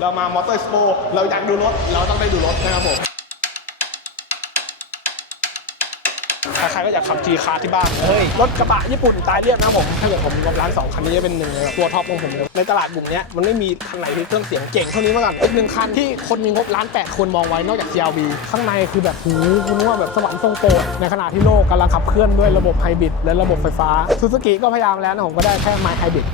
เรามามอเตอร์สโปเราอยากดูรถ เราต้องได้ดูรถนะครับผมใครๆก็อยากขับ G คาร์ที่บ้านเฮ้ย รถกระบะญี่ปุ่นตายเรียบนะผม ถ้าเกิดผมมีงบล้านสองคันนี้จะเป็นหนึ่งตัวท็อปของผมเลย ในตลาดกลุ่มเนี้ยมันไม่มีคันไหนที่เครื่องเสียงเก่งเท่านี้มาก่อนอีกหนึ่งคันที่คนมีงบล้านแปดควรมองไว้นอกจาก CRV ข้างในคือแบบหูคุณว่าแบบสวรรค์ทรงโปรดในขณะที่โลกกำลังขับเคลื่อนด้วยระบบไฮบริดและระบบไฟฟ้าซูซูกิก็พยายามแล้วนะผมก็ได้แค่ไมล์ไฮบริด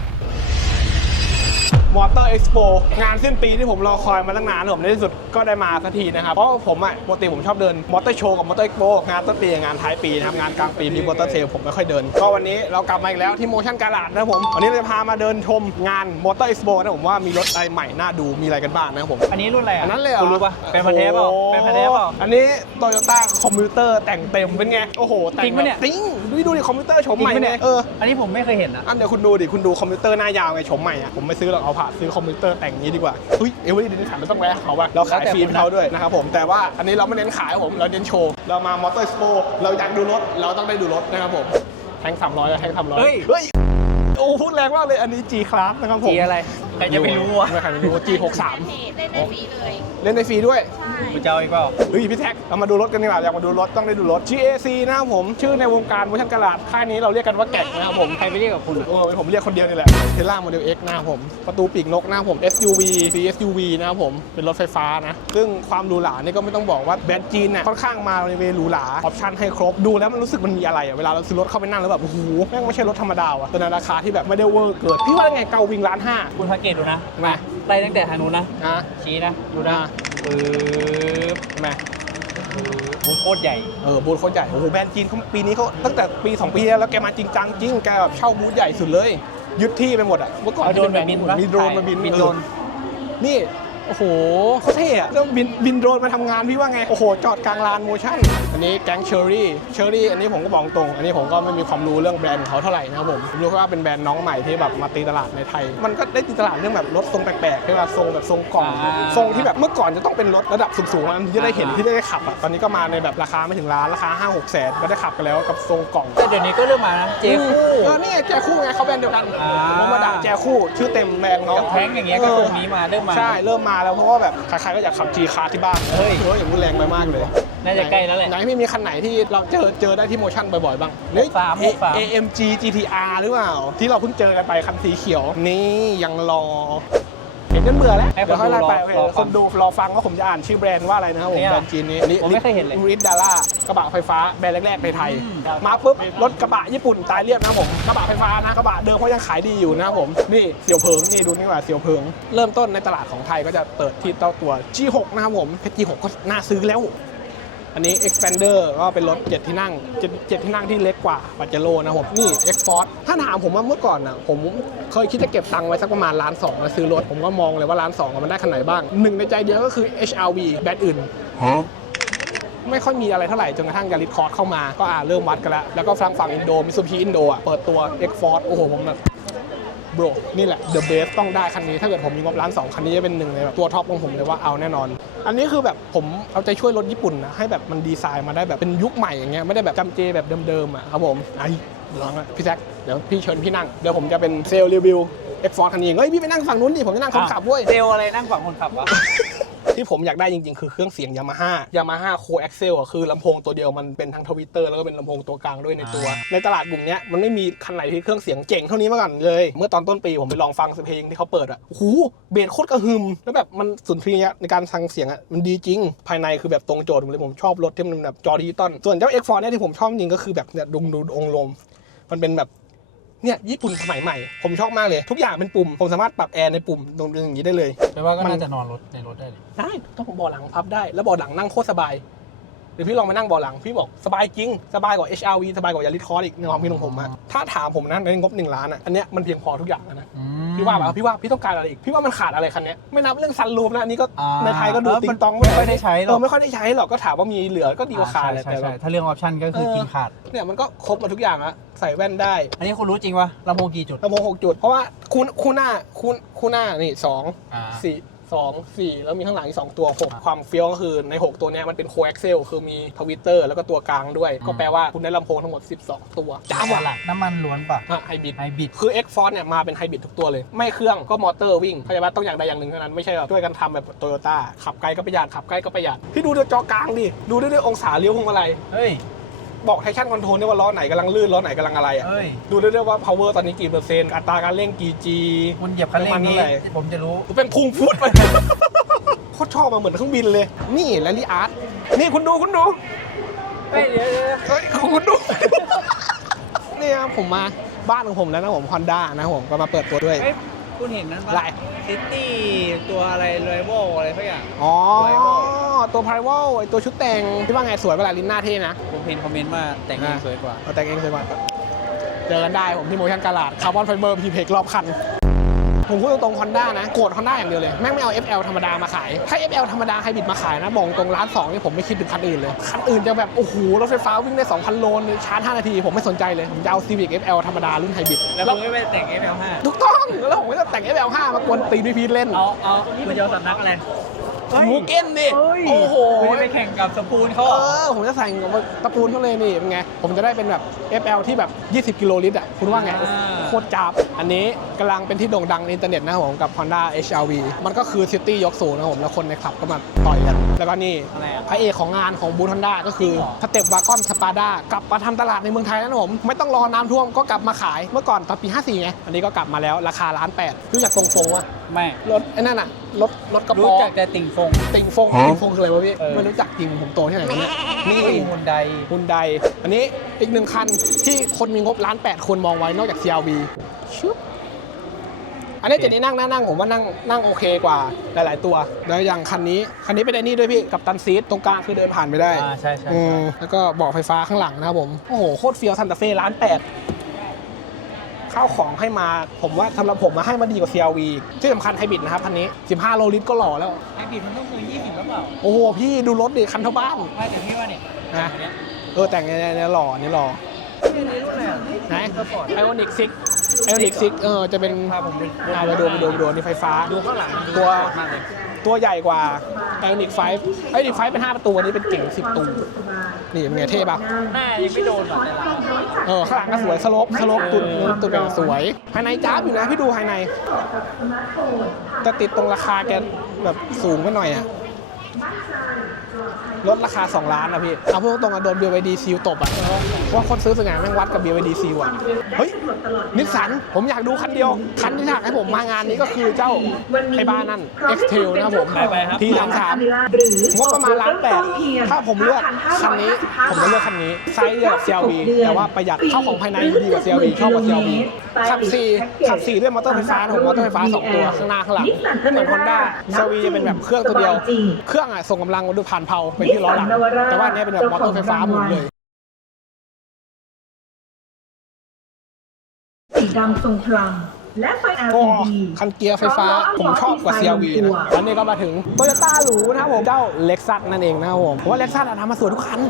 มอเตอร์เอ็กซ์โปงานสิ้นปีที่ผมรอคอยมาตั้งนานผมในที่สุดก็ได้มาสักทีนะครับ เพราะว่าผมอะปกติผมชอบเดินมอเตอร์โชว์กับมอเตอร์เอ็กซ์โปงานต้นปีกับงานท้ายปีนะครับงานกลางปีมีมอเตอร์เซลผมไม่ค่อยเดิน ก็วันนี้เรากลับมาอีกแล้วที่โมชั่นการ์ดนะครับผมวันนี้เราจะพามาเดินชมงานมอเตอร์เอ็กซ์โปนะผมว่ามีรถอะไรใหม่น่าดูมีอะไรกันบ้างนะครับผมอันนี้รุ่นอะไรอัอะนนั้นเลยเหรอคุณรู้ปะเป็นพันเทปเปล่าโอ้โหเป็นพันเทปเปล่าอันนี้โตโยต้าคอมพิวเตอร์แต่งเต็มเป็นไงโอ้โหแต่งจริงปะเนี่ยจริงดูดิดูดิคอมพิวเตอร์โฉมใหม่จริงปะเลเนี่ยยเอออันนี้ผมไม่เคยเห็นนะอันเดี๋ยวคุณดูดิคุณดูคอมพิวเตอร์หน้ายาวไงชมใหม่อะผมไม่ซื้อหรอกเอาผ่าซื้อคอมพิวเตอร์แต่งนี้ดีกว่า เฮ้ย เอเวอร์ดี้ดินขายไม่ต้องแวะเขาว่ะเราขายแล้วแต่ฟรีคุณให้เขาด้วยนะครับผม แต่ว่าอันนี้เราไม่เน้นขายครับผมเราเน้นโชว์ เรามามอเตอร์สโปเราอยากดูรถ เราต้องได้ดูรถนะครับผม แทงสามร้อยแทงสามร้อยเฮ้ยเฮ้ยโอ้พูดแรงมากเลยอันนี้ G Class นะครับผมจีอะไรใครจะไปรู้วะ ไม่ใครไม่รู้ G 6 3 เล่นได้ฟรีเลยเล่นได้ฟรีด้วย ใช่ กูจะเอาอีกเปล่า เฮ้ยพี่แท็กเรามาดูรถกันดีกว่าอยากมาดูรถต้องได้ดูรถ GAC นะครับผมชื่อในวงการมูชั่นกระลาดค่ายนี้เราเรียกกันว่าแก่งนะครับผมใครไปเรียกกับคุณอะเออผมเรียกคนเดียวนี่แหละเทล่าโมเดล X นะครับผม ประตูปีกนกนะครับผม SUV CSUV นะครับผมเป็นรถไฟฟ้านะ ซึ่งความหรูหรานี่ก็ไม่ต้องบอกว่าแบรนด์จีนเนี่ยค่อนข้างมาในเวหรูหราออปชั่นให้ครบดูแล้วมันรู้สึกมันมีอะไรอะเวลาเราซื้อรถเข้าไปนั่งแล้วแบบโอ้โหแม่งไม่ใช่รถธรรมดาอะแต่ในราคาที่แบบไม่ได้เวอร์เกิดพี่ว่าไงเกาวิงล้านห้า คุณสังเกตดูนะมาไล่ตั้งแต่ทางนู้นนะนะชี้นะ ดูนะอ่าปึ๊บมาบูธโคตรใหญ่ เออบูธโคตรใหญ่ โอ้โหแบรนด์จีนเขาปีนี้เขาตั้งแต่ปี 2 ปีที่แล้วแล้วแกมาจริงจังจริงแกแบบเช่าบูธใหญ่สุดเลย ยึดที่ไปหมดอะเมื่อก่อนเอาโดรนที่เป็มาบินแบบปะมีโดรนมาบินบินเออโดรน นี่โอ้โหเขาเท่อะแล้วบินบินโดรนมาทำงานพี่ว่าไง โอ้โห จอดกลางลานโมชั่น อันนี้แก๊งเชอรี่ เชอรี่อันนี้ผมก็บอกตรง อันนี้ผมก็ไม่มีความรู้เรื่องแบรนด์ของเขาเท่าไหร่นะครับผมผมรู้แค่ว่าเป็นแบรนด์น้องใหม่ที่แบบมาตีตลาดในไทย มันก็ได้ตีตลาดเรื่องแบบรถทรงแปลกๆที่ว่าทรงแบบทรงกล่อง อ่า ทรงที่แบบเมื่อก่อนจะต้องเป็นรถระดับสูงๆมันถึงจะได้เห็นที่ได้ขับอะตอนนี้ก็มาในแบบราคาไม่ถึงล้านราคา5 6แสนก็ได้ขับกันแล้วกับทรงกล่อง แต่เดี๋ยวนี้ก็เริ่มมานะเจคู่ เออนี่ไงแจคู่ไงเขาแบรนด์เดียวกันอ่า ผมมาด่าแจคู่ชื่อเต็มแบรนด์เขากับแท้งอย่างเงี้ยก็ตรงนี้มาเริ่มมา ใช่ เริ่มมาแล้วเพราะว่าแบบใครๆก็อยากขับ G คาร์ที่บ้านเฮ้ยถือว่าอย่างรุนแรงไปมากเลยน่าจะใกล้แล้วแหละไหนไม่มีคันไหนที่เราเจอเจอได้ที่โมชั่นบ่อยๆบ้างหกสามหกสามเอ AMG GTR หรือเปล่า ที่เราเพิ่งเจอกันไปคันสีเขียว นี่ยังรอ เห็นจนเบื่อแล้วให้คนเดี๋ยวค่อยไล่ไปดูโอเครอคฟันงดูรอฟังว่าผมจะอ่านชื่อแบรนด์ว่าอะไรนะครับผมเนี่ยแบรนด์จีนนี้ผมไม่เคยเห็นเลยริดดาร่ากระบะไฟฟ้าแบรนด์แรกๆในไทย อืม มาปุ๊บรถกระบะญี่ปุ่นตายเรียบนะครับผมกระบะไฟฟ้านะกระบะเดิมเขายังขายดีอยู่นะครับผมนี่เสี่ยวเพิงนี่ดูนี่ว่าเสี่ยวเพิง เริ่มต้นในตลาดของไทยก็จะเปิดที่เต้าตัว G6 นะครับผมแค่ G6 ก็น่าซื้อแล้ว อันนี้ Expander ก็เป็นรถ 7 ที่นั่ง 7 7 ที่นั่งที่เล็กกว่าปาเจโร่นะครับผมนี่ X Force ถ้าถามผมว่าเมื่อก่อนนะผมเคยคิดจะเก็บตังค์ไว้สักประมาณล้านสองแล้วซื้อรถ ผมก็มองเลยว่าล้านสองมันได้คันไหนบ้างหนึ่งในใจเดียวก็คือ HRV แบรนด์อื่นไม่ค่อยมีอะไรเท่าไหร่ จนกระทั่งยาริสคอร์สเข้ามาก็อ่าเริ่มวัดกันแล้ว แล้วก็ฝั่งฝั่งอินโดมิซูบิชิอินโดอะเปิดตัว X Force โอ้โหผมแบบโบรนี่แหละ The Best ต้องได้คันนี้ ถ้าเกิดผมมีงบล้านสองคันนี้จะเป็นหนึ่งในแบบตัวท็อปของผมเลยว่าเอาแน่นอน อันนี้คือแบบผมเอาใจช่วยรถญี่ปุ่นนะให้แบบมันดีไซน์มาได้แบบเป็นยุคใหม่อย่างเงี้ยไม่ได้แบบจำเจแบบเดิมๆอะครับผมไอ้ลองอะพี่แจ็คเดี๋ยวพี่เชิญพี่นั่งเดี๋ยวผมจะเป็นเซลล์รีวิว X Force คันนี้เฮ้ยพี่ไปนั่งฝั่งนู้นดิผมจะนั่งคนขับเว้ยเซลอะไรนั่งฝั่งคนขับวะ ที่ผมอยากได้จริงๆ คือเครื่องเสียงยามาฮ่ายามาฮ่าโคแอคเซลอะคือลำโพงตัวเดียวมันเป็นทั้งทวิตเตอร์แล้วก็เป็นลำโพงตัวกลางด้วยในตัวอ่าในตลาดกลุ่มเนี้ยมันไม่มีคันไหนที่เครื่องเสียงเจ๋งเท่านี้มาก่อนเลย เมื่อตอนต้นปีผมไปลองฟังเพลงที่เขาเปิดอะโอ้โหเบสโคตรกระหึมแล้วแบบมันสุนทรียะในการฟังเสียงอะมันดีจริง ภายในคือแบบตรงโจทย์ผมเลยผมชอบรถที่มันแบบจอดิจิตอลส่วนเจ้า X4 เนี่ยที่ผมชอบจริงๆก็คือแบบเนี่ยดุงดูองค์ลมมันเป็นแบบ เนี่ยญี่ปุ่นสมัยใหม่ ผมชอบมากเลย ทุกอย่างเป็นปุ่ม ผมสามารถปรับแอร์ในปุ่มตรงอย่างนี้ได้เลย แปลว่าก็มันน่าจะนอนรถในรถได้เลยได้ถ้าผมเบาะหลังพับได้ แล้วเบาะหลังนั่งโคตรสบาย หรือพี่ลองมานั่งเบาะหลัง พี่บอกสบายจริง สบายกว่า HRV สบายกว่ายาริสคอร์สอีกในความคิดของผมอะถ้าถามผมนะในงบหนึ่งล้านอะอันเนี้ยมันเพียงพอทุกอย่างแล้วนะพี่ว่าแบบพี่ว่าพี่ต้องการอะไรอีก พี่ว่ามันขาดอะไรคันเนี้ยไม่นับเรื่องซันรูฟนะอันนี้ก็อ่าในไทยก็ดูเออติมันงตองไม่ค่อยได้ใช้หรอก เออไม่ค่อยได้ใช้หรอกก็ถามว่ามีเหลือก็ดีกว่าขาดแหละใช่แต่แบใช่บ ถ้าเรื่องออปชั่นก็คือเออ กินขาด เนี่ยมันก็ครบมาทุกอย่างละใส่แว่นได้อันนี้คุณรู้จริงปะลำโพงกี่จุดลำโพงหกจุด เพราะว่าคู่คู่หน้าคู่คู่หน้านี่สองอ่าสี่ 2 4 แล้วมีข้างหลังอีก 2 ตัว 6 ความเฟี้ยวก็คือใน 6 ตัวเนี้ยมันเป็นโค a x เซลคือมีทวิตเตอร์แล้วก็ตัวกลางด้วย ก็แปลว่าคุณได้ลำโพงทั้งหมด 12 ตัวจ้าว่ะน้ำมันล้วนป่ะไฮบริดไฮบริดคือ X Force เนี่ยมาเป็นไฮบริดทุกตัวเลย ไม่เครื่องก็มอเตอร์วิ่งพยาบาลต้องอย่างใดอย่างหนึ่งเท่านั้นไม่ใช่แบบช่วยกันทำแบบโตโยต้าขับไกลก็ประหยัดขับใกล้ก็ประหยัดพี่ดูด้วยจอกลางดิดูด้วยด้วยองศาเลี้ยวพวงมาลัยเฮ้ย บอกไทชันคอนโทรลได้ว่าล้อไหนกำลังลื่นล้อไหนกำลังอะไรอะเฮ้ยดูด้วยด้วยว่า power ตอนนี้กี่เปอร์เซ็นต์อัตราการเร่งกี่จี คุณเหยียบคันเร่งน้ำมันนี้เท่าไหร่ ผมจะรู้ เป็นพุงพุดไป โคตรชอบมาเหมือนเครื่องบินเลย นี่แลลี่อาร์ตนี่คุณดูคุณดูเฮ้ยเดี๋ยวเดี๋ยวเฮ้ยคุณดูนี่ครับผมมาบ้านของผมแล้วนะผมฮอนด้านะผมก็มาเปิดตัวด้วยเฮ้ย คุณเห็นนั้นอะไรปะซิตี้ตัวอะไรเรเวลอะไรสักอย่าง อ๋อ Prival ตัว p r i v a l ไอตัวชุดแต่งที่ว่าไงสวยเวลาลินหน้าเท่นะ ผมเห็นคอมเมนต์ว่าแต่งเองอ่าสวยกว่า เอาแต่งเองสวยกว่าเจอกันได้ผมที่โมชั่นกาลาดคาร์บอนไฟเบอร์พีเพกรอบคัน ผมพูดตรงๆ Honda นะโกรธ Honda อย่างเดียวเลย แม่งไม่เอา FL ธรรมดามาขาย ถ้า FL ธรรมดาไฮบริดมาขายนะบอกตรงร้าน2นี่ผมไม่คิดถึงคันอื่นเลย คันอื่นจะแบบ โอ้โห รถไฟฟ้าวิ่งได้ 2,000 โลในชาร์จ 5 นาที ผมไม่สนใจเลย ผมจะเอา Civic FL ธรรมดารุ่นไฮบริดแล้วคุณไม่ไปแต่ง FL5 ถูกต้อง แล้วผมก็จะแต่ง FL5 มากวนตีนพี่พีทเล่น เอา เอาคุณจะเอาสำนักอะไร มูเก้นดิเฮ้ยโอ้โหคุณจะไปแข่งกับสปูนเขาเอเหรออผมจะใส่ตะปูนเขาเลยนี่เป็นไง ผมจะได้เป็นแบบ FL ที่แบบ 20 กิโลลิตรอะ คุณว่าไงอ่าโคตรจับ อันนี้กำลังเป็นที่โด่งดังในอินเทอร์เน็ตนะครับผมกับ Honda HRV มันก็คือซิตี้ยกสูงนะครับผม แล้วคนในคลับก็มาต่อยกัน แล้วก็นี่ อะไรอะ พระเอกของงานของบูธฮอนด้าก็คือจริงเหรอ สเต็ปวากอนสปาด้ากลับมาทำตลาดในเมืองไทยแล้วนะผม ไม่ต้องรอน้ำท่วมก็กลับมาขายเมื่อก่อนตอนปี 54 ไง อันนี้ก็กลับมาแล้วราคาล้านแปดรู้จักตรงฟงวะ ไม่รถไอ้นั่นอะรถรถกระรู้ป๋อจักแต่ติ่งฟง ติ่งฟงติ่งฟงคืออะไรวะพี่เออ ไม่รู้จักจริงผมโตที่ไหนวะเนี่ยนี่ ฮุนไดฮุนได อันนี้อีกหนึ่งคันที่คนมีงบล้านแปดคนมองไว้นอกจาก CRV ชึบอันนี้เจ็ดนี้นั่งนั่งนั่งผมว่านั่งนั่งโอเคกว่าหลาย ๆ ตัว แล้วอย่างคันนี้ คันนี้เป็นไอ้นี่ด้วยพี่ กับตันซีทตรงกลางคือเดินผ่านไม่ได้อ่าใช่ใช่อืมแล้วก็เบาะไฟฟ้าข้างหลังนะครับผม โอ้โห โคตรเฟี้ยวซันตาเฟ่ล้านแปด ข้าวของให้มาผมว่าสำหรับผมมาให้มาดีกว่า CRV อีกที่สำคัญไฮบริดนะครับคันนี้ 15 โลลิตรก็หล่อแล้ว ไฮบริดมันต้องเกิน20แล้วเปล่าโอ้โหพี่ดูรถดิคันเท่าบ้านไม่แต่พี่ว่าเนี่ยนะอันเนี้ยเออแต่งเนี่ยเนี่ยหล่อเนี่ยหล่ออันนี้รุ่นอะไรอะไหนสปอร์ตไอออนิกซิกไอออนิกซิกเออจะเป็นพาผมไปอ่าไปดูไปดูไปดูอันนี่ไฟฟ้าดูข้างหลังมันดูตัวสปอร์ตมากเลย ตัวใหญ่กว่าไอออนิกไฟไอออนิกไฟเป็น5ประตูอันนี้เป็นเก่ง10ตูนี่เป็นไงเท่ปะหน้ายังไม่โดนหรอกในหลังเออข้างหลังก็สวยสโลปสโลปตุนตุนเป็นสวยภายในจ้าบอยู่นะพี่ดูภายในจะติดตรงราคาแกแบบสูงไปหน่อยอะ ลดราคา 2 ล้านนะพี่ เอาพูดตรงๆอะโดน BYD ซีลตบอะเพราะว่าคนซื้อส่วนใหญ่แม่งวัดกับ BYD ซีลอะเฮ้ย นิสสัน ผมอยากดูคันเดียว คันที่อยากให้ผมมางานนี้ก็คือเจ้า ไอ้บ้านนั่น X Trail นะครับผมไปๆครับทีสามสามงบประมาณล้านแปดถ้าผมเลือกคันนี้ ผมจะเลือกคันนี้ ไซส์เดียวกับ CRV แต่ว่าประหยัดเข้าของภายในดีกว่า CRV ชอบกว่า CRV ขับสี่ขับสี่ด้วยมอเตอร์ไฟฟ้านะผมมอเตอร์ไฟฟ้า2ตัวข้างหน้าข้างหลังเหมือน Honda CRV จะเป็นแบบเครื่องตัวเดียว เครื่องอะส่งกำลังมาดูผ่านเพลาไปที่ล้อหลังแต่ว่าอันเนี้ยเป็นแบบมอเตอร์ไฟฟ้าหมุนเลยสีดำทรงพลัง และไฟก็ LED คันเกียร์ไฟฟ้า ผมชอบกว่า CRV นะตอนนี้ก็มาถึงโตโยต้าหรูนะครับผม เจ้าเล็กซัสนั่นเองนะครับผมเพราะว่าเล็กซัสทำมาสวยทุกคัน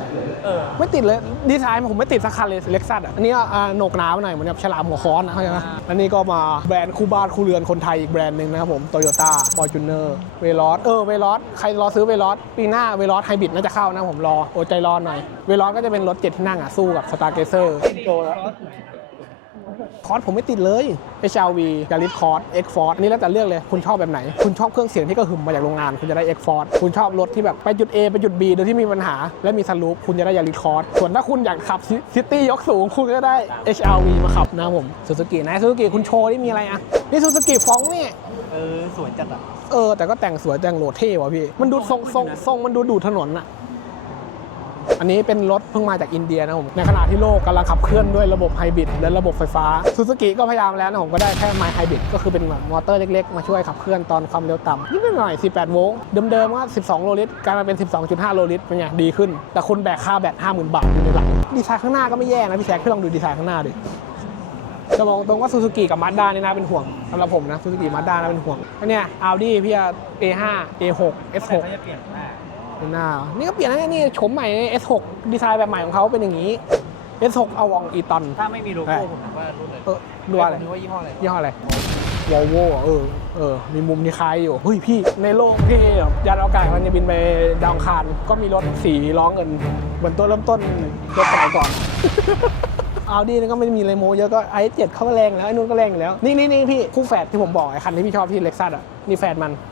เออไม่ติดเลย ดีไซน์ผมไม่ติดสักคันเลยเล็กซัสอะอันนี้อ่าโหนกหนาไปหน่อยเหมือนแบบฉลามหัวค้อนนะเข้าใจไหมอันนี้ก็มาแบรนด์คู่บ้านคู่เรือนคนไทยอีกแบรนด์หนึ่งนะครับผมโตโยต้าฟอร์จูเนอร์เวลอสเออเวลอสใครรอซื้อเวลอสปีหน้าเวลอสไฮบริดน่าจะเข้านะผมรอโอดใจรอหน่อยเวลอสก็จะเป็นรถเจ็ดที่นั่งอะสู้กับสตาร์เกเซอร์โตแล้ว คอร์สผมไม่ติดเลย HRV ยาริสคอร์ส X Force นี่แล้วแต่เลือกเลย คุณชอบแบบไหน คุณชอบเครื่องเสียงที่กระหึ่มมาจากโรงงาน คุณจะได้ X Force คุณชอบรถที่แบบไปจุด A ไปจุด B โดยที่มีปัญหา และมีซันรูฟคุณจะได้ยาริสคอร์สส่วนถ้าคุณอยากขับซิตี้ยกสูง คุณก็ได้ HRV มาขับนะครับผมซูซูกินะซูซูกิคุณโชว์นี่มีอะไรอะนี่ซูซูกิฟองนี่เออสวยจัดอะเออแต่ก็แต่งสวยแต่งโหลดเท่ว่ะพี่ มันดูทรงทรงทรงมันดูดูดถนนอะ อันนี้เป็นรถเพิ่งมาจากอินเดียนะผม ในขณะที่โลกกำลังขับเคลื่อนด้วยระบบไฮบริดและระบบไฟฟ้าซูซูกิก็พยายามแล้วนะผมก็ได้แค่ไมล์ไฮบริดก็คือเป็นแบบมอเตอร์เล็กๆ มาช่วยขับเคลื่อนตอนความเร็วต่ำนิดหน่อย 18 โวลต์เดิมๆก็12 โลลิตรกลายมาเป็น 12.5 โลลิตรเป็นไงดีขึ้น แต่คุณแบกค่าแบต50,000 บาทอยู่ในหลังดีไซน์ข้างหน้าก็ไม่แย่นะพี่แซคพี่ลองดูดีไซน์ข้างหน้าดิจะมองตรงว่าซูซูกิกับมาด้านี่น่าเป็นห่วงสำหรับผมนะซูซูกิมาด้าน่าเป็นห่วงอันเนี้ยอัลดี้พี่อะ A5 A6 S6 เขาจะเปลี่ยนหน้าเป็นหน้า นี่ก็เปลี่ยนแล้วนี่โฉมใหม่ S6 ดีไซน์แบบใหม่ของเขาเป็นอย่างนี้ S6 เอาวองอีตอนถ้าไม่มีโลโก้ผมว่ารุ่นเลยเออดูว่าอะไรผมนึกว่ายี่ห้ออะไรยี่ห้ออะไรวอลโวเออเออ มีมุมที่คล้ายอยู่ เฮ้ยพี่ ในโลกที่แบบยานอวกาศมันจะบินไปดาวอังคาร ก็มีรถสีล้อเงินเหมือนตัวเริ่มต้นรถสมัยก่อนอาดีนี่ก็ไม่ได้มีอะไรโมเยอะก็ไอเจ็ดเขาก็แรงแล้วไอ้นู่นก็แรงอยู่แล้ว นี่นี่นี่พี่คู่แฝดที่ผมบอกไอ้คันที่พี่ชอบที่เล็กซัสอะนี่แฝดมันอ่า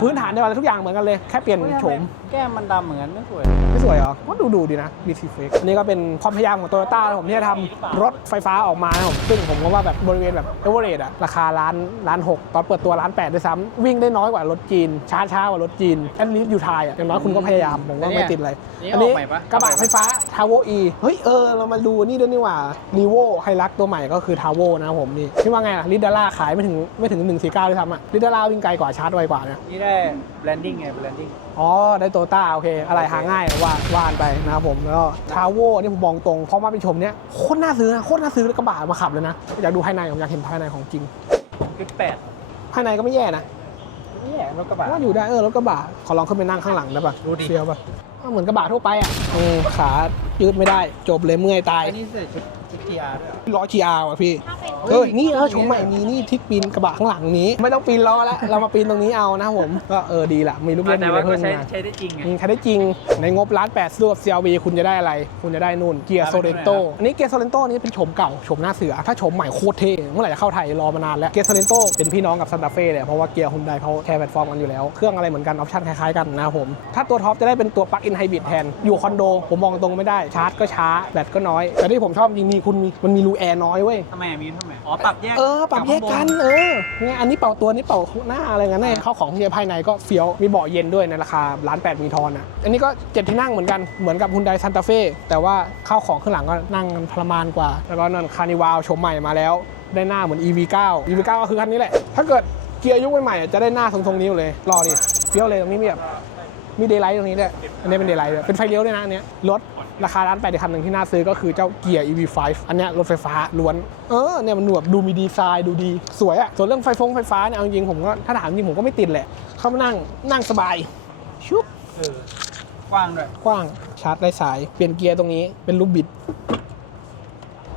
พื้นฐานเดียวกันทุกอย่างเหมือนกันเลยแค่เปลี่ยนโฉม ก้มมันดำเหมือนกันไม่สวย ไม่สวยเหรอก็ดูดูดีนะมีซีเฟกอันนี้ก็เป็นความพยายามของโตโยต้าผมที่จะทำรถไฟฟ้าออกมานะผมซึ่งผมก็ว่าแบบบริเวณแบบเอเวอเรสอะราคาล้านล้านหกตอนเปิดตัวล้านแปดด้วยซ้ำวิ่งได้น้อยกว่ารถจีน ช้าช้ากว่ารถจีนแอนนี้อยู่ไทยอะอย่างน้อยคุณก็พยายามผมก็ไม่ติดเลยนี่อันออนี้กใหม่ปะ กระบะไฟฟ้าทาวเวอีเฮ้ยเออเรามาดูนี่ด้วยนี่หว่ารีโวไฮรักตัวใหม่ก็คือทาวเวนะครับผมนี่ที่ว่าไงล่ะลิดาร่าขายไม่ถึงไม่ถึง149ด้วยซ้ำอะลิดาร่าวิ่งไกลกว่าชาร์จไวกว่าเนี่ย นี่ได้แบรนดิ้งไงแบรนดิ้ง อ๋อ ได้โตต้าโอเค อะไรหาง่ายว่าว่านไปนะครับผม แล้วก็ทาวโวนี่ผมมองตรงเพราะมาเป็นชมเนี้ยโคตรน่าซื้อนะโคตรน่าซื้อกระบะมาขับเลยนะ อยากดูภายในผมอยากเห็นภายในของจริงคือแปดภายในก็ไม่แย่นะนี่แหละรถกระบะว่าอยู่ได้เออรถกระบะขอลองขึ้นไปนั่งข้างหลังได้ปะดูดิเฟียวปะก็เหมือนกระบะทั่วไปอะอืมขายืดไม่ได้จบเลยเมื่อยตายอันนี้ใส่ชุด ชุด GR ด้วยเหรอล้อ GR ว่ะพี่ เออ นี่เออชมใหม่มีนี่ที่ปีนกระบะข้างหลังนี้ ไม่ต้องปีนล้อแล้วเรามาปีนตรงนี้เอานะผม ก็เออดีละมีลูกเล่นมีแต่อะไรว่าก็เพิ่มใช้มาใช้ได้จริงไง อืมใช้ได้จริง ในงบล้านแปดสำหรับ CRV คุณจะได้อะไร คุณจะได้นู่นเกียร์อ่าโซเป็นเลนโตด้วยนะครับอันนี้เกียร์โซเลนโตนี่เป็นโฉมเก่าโฉมหน้าเสือ ถ้าโฉมใหม่โคตรเท่เมื่อไหร่จะเข้าไทยรอมานานแล้วเกียร์โซเลนโตเป็นพี่น้องกับซันตาเฟ่เลยเพราะว่าเกียร์ฮุนไดเขาแชร์แพลตฟอร์มกันอยู่แล้วเครื่องอะไรเหมือนกันออปชั่นคล้ายๆกันนะครับผมถ้าตัวท็อปจะได้เป็นตัวปลั๊กอินไฮบริดแทนอยู่คอนโดผมมองตรงไม่ได้ชาร์จก็ช้าแบตก็น้อยแต่ที่ผมชอบจริงๆคุณมีมันมีรูแอร์น้อยเว้ยทำไมอะมีทำไมอ๋อปรับแยกเออปรับแยกกันเออเนี่ยอันนี้เป่าตัวนี้เป่าหน้าอะไรเงี้ยเนี่ยเข้าของที่ภายในก็เฟี้ยวมีเบาะเย็นด้วยในราคาล้านแปดมีทอนอะอันนี้ก็เจ็ดที่นั่งเหมือนกันเหมือนกับฮุนไดซันตาเฟ่แต่ว่าเข้าของข้างหลังก็นั่งกันทรมานกว่า แล้วก็นั่นคานิวาลชมใหม่มาแล้ว ได้หน้าเหมือน EV9 EV9 ก็คือคันนี้แหละถ้าเกิดเกียร์ยุคใหม่ๆอะจะได้หน้าทรงๆนี้อยู่เลยรอดิเฟี้ยวเลยตรงนี้มีแบบ มีเดย์ไลท์ตรงนี้ด้วยอันนี้เป็นเดย์ไลท์ด้วยเป็นไฟเลี้ยวด้วยนะอันเนี้ยรถราคาร้านแปดอีกคันหนึ่งที่น่าซื้อก็คือเจ้าเกียร์ EV5 อันเนี้ยรถไฟฟ้าล้วน เออเนี่ยมันแบบดูมีดีไซน์ดูดีสวยอะส่วนเรื่องไฟฟงไฟฟ้าเนี่ยเอาจริงๆผมก็ถ้าถามจริงผมก็ไม่ติดแหละ เข้ามานั่งนั่งสบายชุบเออกว้างด้วยกว้างชาร์จไร้สายเปลี่ยนเกียร์ตรงนี้เป็นลูกบิด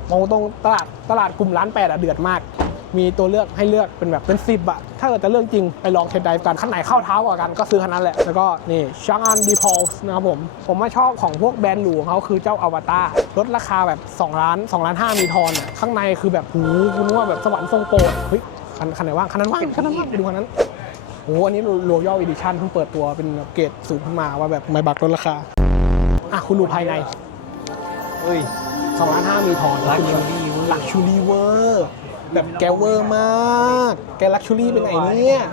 มองตรงตลาดตลาดกลุ่มร้านแปดอะเดือดมาก มีตัวเลือกให้เลือกเป็นแบบเป็นสิบอะถ้าเกิดจะเลือกจริงไปลองเทสไดฟ์กันคันไหนเข้าเท้ากว่ากันก็ซื้อคันนั้นแหละ แล้วก็นี่ชางอันดีพอลส์นะครับผม ผมมาชอบของพวกแบรนด์หรูของเขาคือเจ้าอวตารลดราคาแบบ 2 ล้าน2ล้าน5มีทอนอะข้างในคือแบบหูคุณนึกว่าแบบสวรรค์ทรงโปรดเฮ้ยคันคันไหนว่างคันนั้นว่างคันนั้นว่างไปดูคันนั้นโอ้โหอันนี้โรยัลอีดิชั่นเพิ่งเปิดตัวเป็นแบบเกรดสูงขึ้นมาว่าแบบไม่บักลดราคาอะคุณดูภายในเฮ้ยสองล้านห้ามีทอน Luxury เวอร์ลักชูรี่เวอร์ แบบแกเวอร์มาก แกลักชูรี่เป็นไงเนี่ย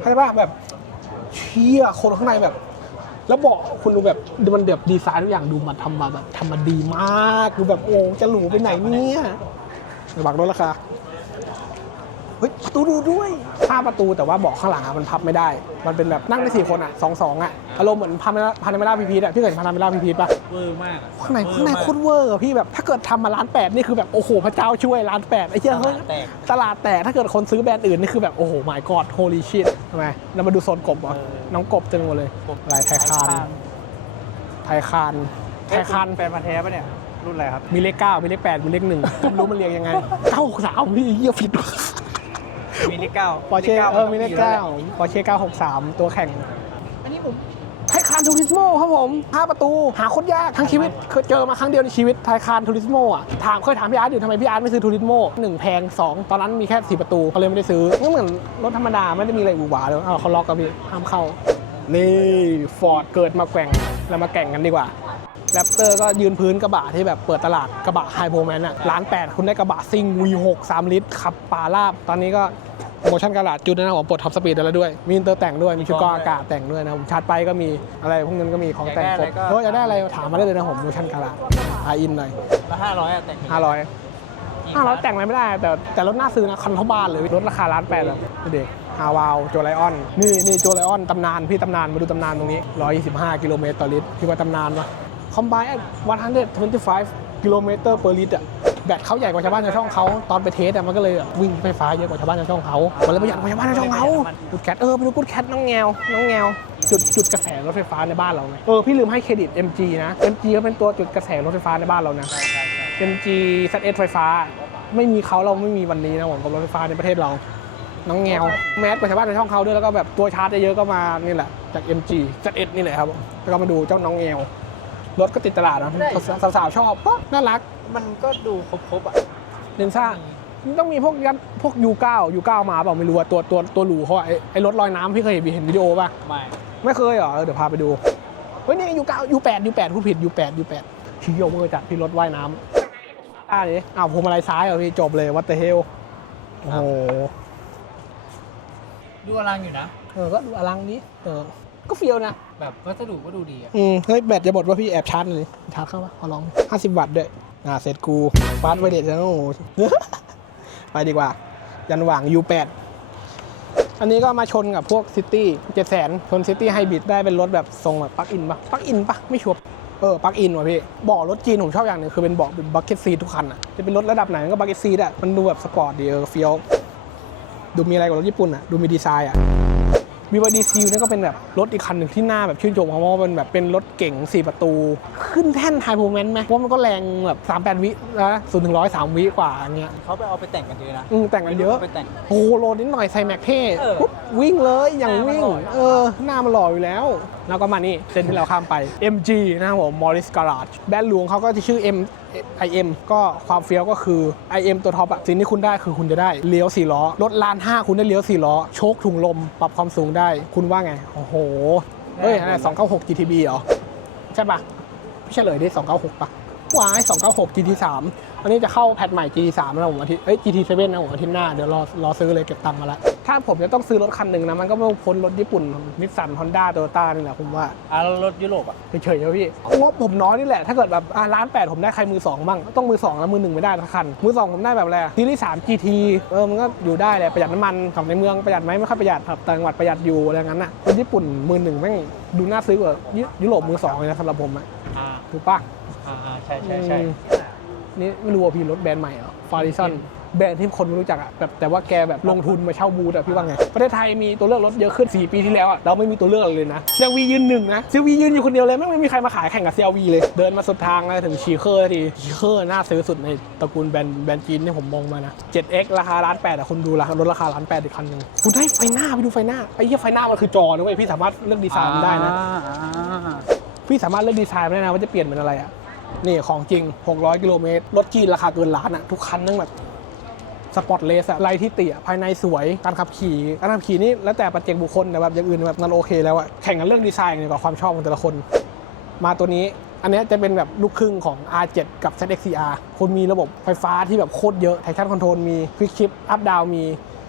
เข้าใจป่ะแบบเชี่ยคนข้างในแบบ แล้วเบอกคุณดูแบบมันแบบดีไซน์ทุกอย่างดูมันทำมาแบบทำมาดีมากดูแบบโอ้จะหรูไปไหนเนี่ยบักลดราคา ตูดูด้วยห้าประตูแต่ว่าเบาะข้างหลังอะมันพับไม่ได้ มันเป็นแบบนั่งได้สี่คนอะสองสองอะอารมณ์เหมือนพานาพานาเมล่าพีพีอะพี่เคยเห็นพานาเมล่าพีพีป่ะเวอร์มากอะข้างในเวอข้างในร์มกโคตรเวอร์อะพี่แบบถ้าเกิดทำมาล้านแปดนี่คือแบบโอ้โหพระเจ้าช่วยล้านแปดไอ้เหี้ยเฮ้ยแตก ตลาดแตกถ้าเกิดคนซื้อแบรนด์อื่นนี่คือแบบโอ้โห my god holy shit ทำไมเรามาดูโซนกบเหรอเออน้องกบเต็มไปหมดเลยอะไรไทยคานไทยคานไทยคานแฟนพันธุ์แท้ปะเนี่ย รุ่นอะไรครับ มีเลขเก้ามีเลขแปดมีเลขหนึ่งไม่รู้มันเรียงยังไงเก้าสามพี่เหี้ยผิด มีเลขเก้าปอร์เช่เออมีเลขเก้าปอร์เช่เก้าหกสามตัวแข่ง อันนี้ผมไทยคานทูริสโมครับผม5ประตู หาโคตรยากทั้งชีวิต เคยเจอมาครั้งเดียวในชีวิตไทยคานทูริสโมอะ ถามเคยถามพี่อาร์ตอยู่ทำไมพี่อาร์ตไม่ซื้อทูริสโมหนึ่งแพง2ตอนนั้นมีแค่4ประตูก็เลยไม่ได้ซื้อก็เหมือนรถธรรมดาไม่ได้มีอะไรหวือหวาเลยอ้าวเขาล็อกกับพี่ห้ามเข้า นี่ฟอร์ดเกิดมาแกว่งเรามาแข่งกันดีกว่า แรปเตอร์ก็ยืนพื้นกระบะที่แบบเปิดตลาดกระบะไฮโ o แมนอะล้านแปดคุณได้กระบะซิง V6 3 ลิตรขับป่าลาบ ตอนนี้ก็โมชั่นกระดาษจุดนะผมปลดท็อปสปีดแล้วด้วย มีอินเตอร์แต่งด้วย มีชุดกรองอากาศแต่งด้วยนะผมชาร์จไปก็มีอะไรพวกนั้นก็มีของแต่งครบเฮ้ยอยากได้อะไรถามมาได้เลยนะผมโมชั่นกระดาษไออินหน่อยละห้าร้อยอะแต่งห้าร้อยห้าร้อยแต่งอะไรไม่ได้ แต่แต่รถน่าซื้อนะคันเท่าบ้านเลยรถราคาล้านแปดอะดูดิฮาวาวโจไลออน นี่นี่โจไลออนตำนานพี่ตำนานมาดูตำนานตรงนี้ 125 กิโลเมตรต่อลิตรพี่ว่าตำนานปะ คอมไบน์125กิโลเมตรต่อลิตรอะแบตเขาใหญ่กว่าชาวบ้านชาวช่องเขาตอนไปเทสอะมันก็เลยแบบวิ่งไฟฟ้าเยอะกว่าชาวบ้านชาวช่องเขามันเลยประหยัดกว่าชาวบ้านชาวช่องเขากูดแคทเออไปดูกูดแคทน้องแงวน้องแงวจุดจุดกระแสรถไฟฟ้าในบ้านเราไงเออพี่ลืมให้เครดิต MG นะ MG ก็เป็นตัวจุดกระแสรถไฟฟ้าในบ้านเรานะ MG ZS ไฟฟ้า ไม่มีเขาเราไม่มีวันนี้นะผมกับรถไฟฟ้าในประเทศเรา น้องแงวแมสกว่าชาวบ้านในช่องเขาด้วยแล้วก็แบบตัวชาร์จเยอะๆก็มานี่แหละจาก MG จาก S นี่แหละครับผมแล้วก็มาดูเจ้าน้องแงว รถก็ติดตลาดนะสาวๆชอบก็น่ารัก มันก็ดูครบๆอะเดนซ่าต้องมีพวกยัดพวก U9 U9 มาเปล่าไม่รู้อะตัวตัวตัวหรูเขาอะไอ้ไอ้รถลอยน้ำพี่เคยเห็นเห็นวิดีโอป่ะ ไม่ ไม่เคยเหรอเออเดี๋ยวพาไปดู เฮ้ยนี่ U9 U8 U8 พูดผิด U8 U8 ชิโยมือจากที่รถว่ายน้ำอ่านี่อ้าวพวงมาลัยซ้ายเหรอพี่จบเลยวัตเตอร์เฮลโอ้โหดูอลังอยู่นะ เออ ก็ดูอลังนี้เออ ก็เฟียวนะ แบบวัสดุก็ดูดีอะอืม เฮ้ย แบตจะหมดว่าพี่แอบชาร์จเลยชาร์จเข้ามาขอลอง 50 วัตต์ด้วย อ่า เสร็จกูฟาสต์ไวเดตแล้วโอ้โห ไปดีกว่า ยันหว่าง U8 อันนี้ก็มาชนกับพวกซิตี้เจ็ดแสนชนซิตี้ไฮบริดได้เป็นรถแบบทรงแบบปลั๊กอินปะปลั๊กอินปะไม่ชัวร์เออปลั๊กอินว่ะพี่เบาะรถจีนผมชอบอย่างหนึงคือเป็นเบาะเป็นบักเก็ตซีทุกคันอะจะเป็นรถระดับไหนก็บักเก็ตซีอะมันดูแบบสปอร์ตดีเออเฟี้ยวดูมีอะไรกว่ารถญี่ปุ่นอะดูมีดีไซน์อะ BYD Seal นี่ก็เป็นแบบรถอีกคันหนึ่งที่น่าแบบชื่นชมเพราะว่ามันแบบเป็นรถเก่ง 4 ประตู ขึ้นแท่นไฮโ o แมนไหมเพราะมันก็แรงแบบ 38 วินะศูนย์ถึงร้อยสามวิกว่าอย่างเงี้ยเขาไปเอาไปแต่งกันเยอะนะอืมแต่งกันเยอะไปแต่งโอ้โหโลนิดหน่อยใส่แม็กเท่เออปุ๊บวิ่งเลยอย่างหน้ามันวิ่งหล่ออยู่เออหน้ามันหล่ออยู่แล้วแล้วก็มานี่เส้นที่เราข้ามไป MG นะครับผม Morris Garage แบรนด์หลวงเขาก็จะชื่อ M IM ก็ความเฟี้ยวก็คือ IM ตัวท็อปอะสิ่งที่คุณได้คือคุณจะได้เลี้ยว4ล้อรถล้าน5คุณได้เลี้ยว4ล้อโชคถุงลม ปรับความสูงได้ คุณว่าไง โอ้โหเฮ้ยอะไร296 GTB เหรอ ใช่ปะพี่เฉลยดิ296ปะว้าย296 GT3 อันนี้จะเข้าแพทใหม่ GT3 นะผมอาทิตย์เอ้ย GT7 นะผมอาทิตย์หน้า เดี๋ยวรอรอซื้อเลยเก็บตังค์มาแล้วถ้าผมจะต้องซื้อรถคันหนึ่งนะ มันก็ไม่พ้นรถญี่ปุ่นนิสสันฮอนด้าโตโยต้านี่แหละผมว่าอะแล้วรถยุโรปอะเฉยๆนะพี่งบผมน้อยนี่แหละ ถ้าเกิดแบบอะล้านแปดผมได้ใครมือสองบ้างต้องมือสองแล้วมือหนึ่งไม่ได้ทักคันมือสองผมได้แบบอะไรซีรีส์สาม GT เออมันก็อยู่ได้แหละประหยัดน้ำมันขับในเมืองประหยัดไหมไม่ค่อยประหยัดขับต่างจังหวัดประหยัดอยู่อะไรงั้นอะคนญี่ปุ่นมือหนึ่งแม่งดูน่าซื้อกว่ายุยุโรปมือสองเลยนะสำหรับผมอะอ่าถูกปะอ่าอ่าใช่ใช่ใช่อืม นี่ไม่รู้ว่าพี่รถแบรนด์ใหม่เหรอฟาริซันแบรนด์ที่คนไม่รู้จักอะแบบแต่ว่าแกแบบลงทุนมาเช่าบูธอะพี่ว่าไง ประเทศไทยมีตัวเลือกรถเยอะขึ้น 4 ปีที่แล้วอะเราไม่มีตัวเลือกเลยนะเซลวียืนหนึ่งนะเซลวียืนอยู่คนเดียวเลยไม่มีใครมาขายแข่งกับเซลวีเลย เดินมาสุดทางเลยถึงชีเคอร์ทีชีเคอร์น่าซื้อสุดในตระกูลแบรนด์แบรนด์จีนที่ผมมองมานะ 7X ราคาล้านแปดอะคุณดูราคารถราคาล้านแปดอีกคันหนึ่งคุณได้ไฟหน้าไปดูไฟหน้าไอ้เหี้ยไฟหน้ามันคือจอนะเว้ยพี่สามารถเลือกดีไซน์มันได้นะอ่าอ่าพี่สามารถเลือกดีไซน์ไม่ได้นะว่าจะเปลี่ยนเป็นอะไรอะ นี่ของจริง 600 กิโลเมตร รถจีนราคาเกินล้านอะทุกคันนั่งแบบสปอร์ตเลสอะไลท์ที่เตี่ยภายในสวย การขับขี่ การขับขี่นี่แล้วแต่ปัจเจกบุคคลแต่แบบอย่างอื่นแบบนั้นโอเคแล้วอะแข่งกันเรื่องดีไซน์เนี่ยกับความชอบของแต่ละคน มาตัวนี้ อันนี้จะเป็นแบบลูกครึ่งของ R7 กับ ZXCR คุณมีระบบไฟฟ้าที่แบบโคตรเยอะไทชันคอนโทรลมีควิกชิปอัพดาวมี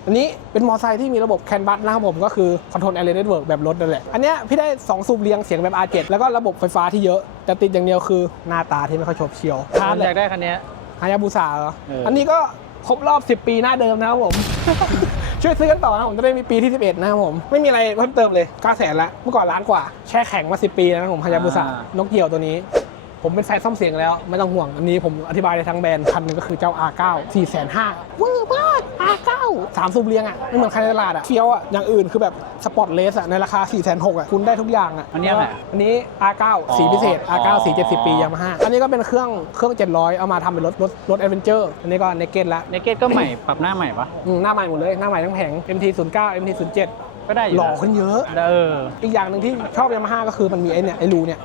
อันนี้เป็นมอเตอร์ไซค์ที่มีระบบแคนบัสนะครับผมก็คือคอนโทรลแอร์เรเน็ตเวิร์กแบบรถนั่นแหละ อันเนี้ยพี่ได้2สูบเรียงเสียงแบบ R7 แล้วก็ระบบไฟฟ้าที่เยอะ แต่ติดอย่างเดียวคือหน้าตาที่ไม่ค่อยชอบเชียวผมอยากได้คันเนี้ยฮายาบุสาเหรอเอออัอันนี้ก็ครบรอบ 10 ปีหน้าเดิมนะครับผม ช่วยซื้อกันต่อนะผมจะได้มีปีที่ 11 นะครับผม ไม่มีอะไรเพิ่มเติมเลย9แสนละเมื่อก่อนล้านกว่า แช่แข็งมา 10 ปีแล้วนะครับผมฮายาบุสานกเกี่ยวตัวนี้ผมเป็นแฟนซ่อมเสียงแล้วไม่ต้องห่วงอันนี้ผมอธิบายในทั้งแบรนด์คันหนึงก็คือเจ้า R9 4 5 0 0 0เว อร์มาก R9 สามสูบเรียงอะไม่เหมือนใครในตลาดอะเฟี้ยวอะอย่างอื่นคือแบบสปอร์ตเลสอะในราคา4 6 0 0 0อะคุณได้ทุกอย่างอะอันเนี้ยแหละอันนี้ R9 สีพิเศษ R9 สี70 ปียามาฮ่าอันนี้ก็เป็นเครื่องเครื่อง 700 เอามาทำเป็นรถรถรถแอดเวนเจอร์อันนี้ก็เนเกตละเนเกตก็ใหม่ปรับหน้าใหม่ปะอืมหน้าใหม่หมดเลยหน้าใหม่ทั้งแผง MT09 MT07 ก็ได้อยู่หล่อนะขึ้นเยอะเอออีกอย่างหนึ่งที่ชอบยามาฮ่าก็คือมันมีไอ้เนี่ยไอ้รูเนี่ย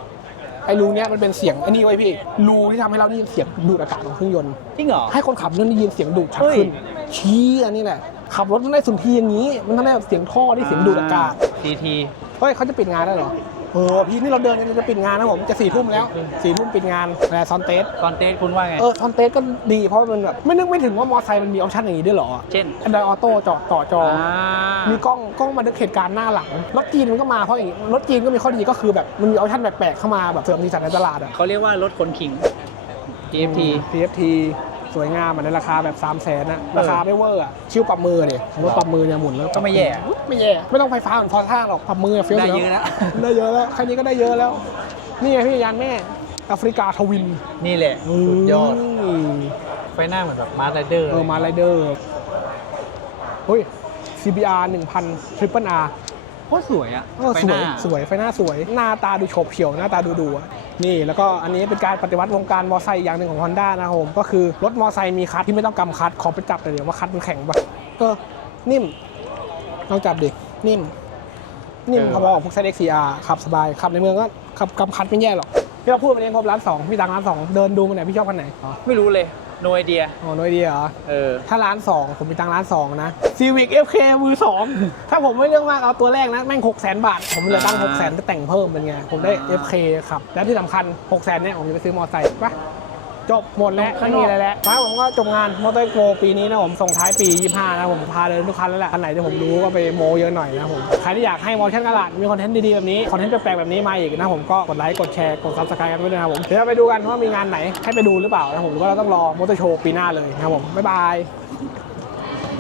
ไอ้รูเนี่ยมันเป็นเสียงไอ้นี่ไว้ยพี่รูที่ทำให้เราได้ยินเสียงดูดอากาศของเครื่องยนต์จริงเหรอให้คนขับได้ยินเสียงดูดชัดเฮ้ยขึ้น ชี้อันนี้แหละ ขับรถมันได้สุนทรีอย่างนี้ มันทำให้แบบเสียงท่อที่เสียงดูดอากาศทีทีเฮ้ยเขาจะปิดงานได้เหรอเออพี่นี่เราเดินกันจะปิดงานนะผมจะสี่ทุ่มแล้วสี่ทุ่มปิดงานแต่ซอนเตสตอนเต้คุณว่าไง เออซอนเตสก็ดีเพราะมันแบบไม่นึกไม่ถึงว่ามอเตอร์ไซค์มันมีออปชั่นอย่างนี้ด้วยเหรอเช่นอันไดออโต้จอต่อจออ่ามีกล้องกล้องบันทึกเหตุการณ์หน้าหลังรถจีนมันก็มาเพราะอย่างนี้รถจีนก็มีข้อดีก็คือแบบมันมีออปชั่นแปลกๆเข้ามาแบบเสริมสีสันในตลาดอะเขาเรียกว่ารถคนขิง TFT TFT สวยงามอะในราคาแบบ3 0 0แสนนะราคาไม่เวอร์อะชิวปรับมือเนี่ยรถปรับมือเนี่ยหมุนแล้วก็ไม่แย่ ไม่แย่ ไม่ต้องไฟฟ้าเหมือนฟอร์ซ่าหรอกปรับมือเฟี้ยวได้สุเยอะแล้วได้เยอะแล้วแค่นี้ก็ได้เยอะแล้ว นี่ไงพี่ยานแม่แอฟริกาทวิน นี่แหละสุดยอดมไฟหน้าเหมือนแบบมาร์ไรเดอร์เออมาไรเดอร์เฮ้ย CBR 1000 Triple R โคตรสวยอะเออไฟสหวน้ายสวยไฟหน้าสวยหน้าตาดูโฉบเฉี่ยวหน้าตาดูดูอะนี่แล้วก็อันนี้เป็นการปฏิวัติวงการมอไซค์อีกอย่างหนึ่งของ Honda นะครับผมก็คือรถมอไซค์มีคัทที่ไม่ต้องกำคัทขอไปจับแต่อยเดี๋ยวว่าคัทมันแข็งปะเออนิ่มลองจับดินิ่ม นิ่มพอๆกับพวก ZXCR ขับสบายขับในเมืองก็ขับกำคัทไม่แย่หรอกพี่เราพูดมาเองครบร้านสองพี่ตังร้านสองเดินดูมาไหนพี่ชอบคันไหนอ๋อไม่รู้เลย โนไอเดียอ๋อน้อยเดียเหรอ เออ ถ้าร้านสองผมมีตังร้านสองนะ Civic FK มือสอง ถ้าผมไม่เรื่องมากเอาตัวแรกนะ แม่งหกแสนบาท ผมเหลือตังหกแสนจะแต่งเพิ่มเป็นไง ผมได้อ่า FK ครับ และที่สำคัญหกแสนเนี่ยผมจะไปซื้อมอเตอร์ไซค์ปะ จบหมดแล้วไม่มีอะไรแล้วท้ายผมก็จบงานมอเตอร์โกปีนี้นะผมส่งท้ายปี 25 นะผมพาเดินทุกคันแล้วแหละคันไหนที่ผมรู้ก็ไปโมเยอะหน่อยนะผมใครที่อยากให้มอชั่นกระดาษมีคอนเทนต์ดีๆแบบนี้คอนเทนต์แปลกๆแบบนี้มาอีกนะผมก็กดไลค์กดแชร์กดซับสไครต์กันด้วยนะครับผมเดี๋ยวเราไปดูกันว่ามีงานไหนให้ไปดูหรือเปล่านะผมหรือว่าเราต้องรอมอเตอร์โชว์ปีหน้าเลยนะครับผมบ๊ายบาย